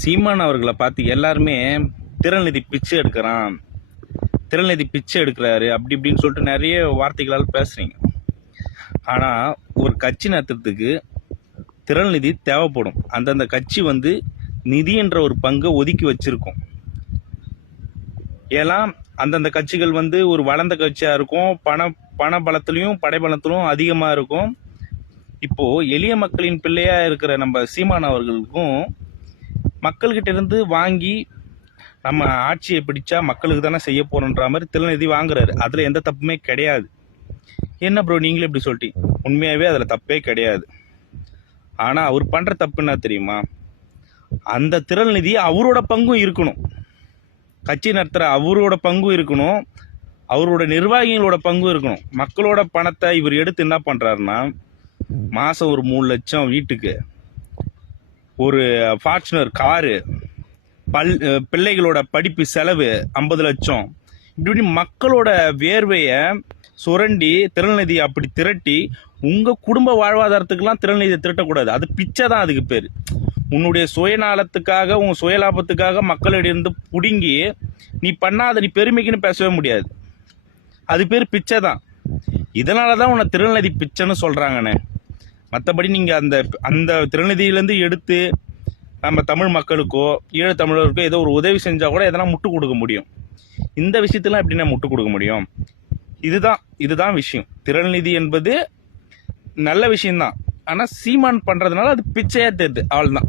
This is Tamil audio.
சீமான் அவர்களை பார்த்து எல்லாருமே திறநிதி பிச்சை எடுக்கிறான், திறநிதி பிச்சை எடுக்கிறாரு அப்படி இப்படின்னு சொல்லிட்டு நிறைய வார்த்தைகளால் பேசுறீங்க. ஆனா ஒரு கட்சி நடத்துறதுக்கு திறநிதி தேவைப்படும். அந்தந்த கட்சி நிதி என்ற ஒரு பங்கை ஒதுக்கி வச்சிருக்கும். ஏன்னா அந்தந்த கட்சிகள் ஒரு வளர்ந்த கட்சியா இருக்கும், பண பலத்திலையும் படைபலத்திலும் அதிகமா இருக்கும். இப்போ எளிய மக்களின் பிள்ளையா இருக்கிற நம்ம சீமான் அவர்களுக்கும் மக்கள்கிட்ட இருந்து வாங்கி நம்ம ஆட்சியை பிடிச்சா மக்களுக்கு தானே செய்ய போறோன்ற மாதிரி திறநிதி வாங்குறாரு. அதுல எந்த தப்புமே கிடையாது. என்ன ப்ரோ நீங்களே இப்படி சொல்லிட்டீங்க? உண்மையாவே அதுல தப்பே கிடையாது. ஆனா அவர் பண்ற தப்பு என்ன தெரியுமா? அந்த திறநிதி அவரோட பங்கும் இருக்கணும், கட்சி நடத்துற அவரோட பங்கும் இருக்கணும், அவரோட நிர்வாகிகளோட பங்கும் இருக்கணும். மக்களோட பணத்தை இவர் எடுத்து என்ன பண்றாருன்னா, மாசம் ஒரு 3 லட்சம் வீட்டுக்கு, ஒரு ஃபார்ச்சுனர் காரு, பிள்ளைகளோட படிப்பு செலவு 50 லட்சம், இப்படி மக்களோட வேர்வைய சுரண்டி திறநிதி அப்படி திரட்டி உங்க குடும்ப வாழ்வாதாரத்துக்கெல்லாம் திறநிதியை திரட்டக்கூடாது. அது பிச்சை தான் அதுக்கு பேர். உன்னுடைய சுயநலத்துக்காக உன் சுயலாபத்துக்காக மக்களிடம் புடுங்கி நீ பண்ணாத, நீ பெருமைக்குன்னு பேசவே முடியாது. அது பேர் பிச்சை தான். இதனாலதான் உன்னை திறநிதி பிச்சைன்னு சொல்றாங்கண்ணே. மற்றபடி நீங்க அந்த திறநிதியிலேருந்து எடுத்து நம்ம தமிழ் மக்களுக்கோ ஈழ தமிழருக்கோ ஏதோ ஒரு உதவி செஞ்சா கூட எதனா முட்டு கொடுக்க முடியும். இந்த விஷயத்தெல்லாம் எப்படின்னா முட்டு கொடுக்க முடியும்? இதுதான் விஷயம். திறநிதி என்பது நல்ல விஷயம்தான். ஆனா சீமான் பண்றதுனால அது பிச்சையா தெரியுது, அவ்வளவுதான்.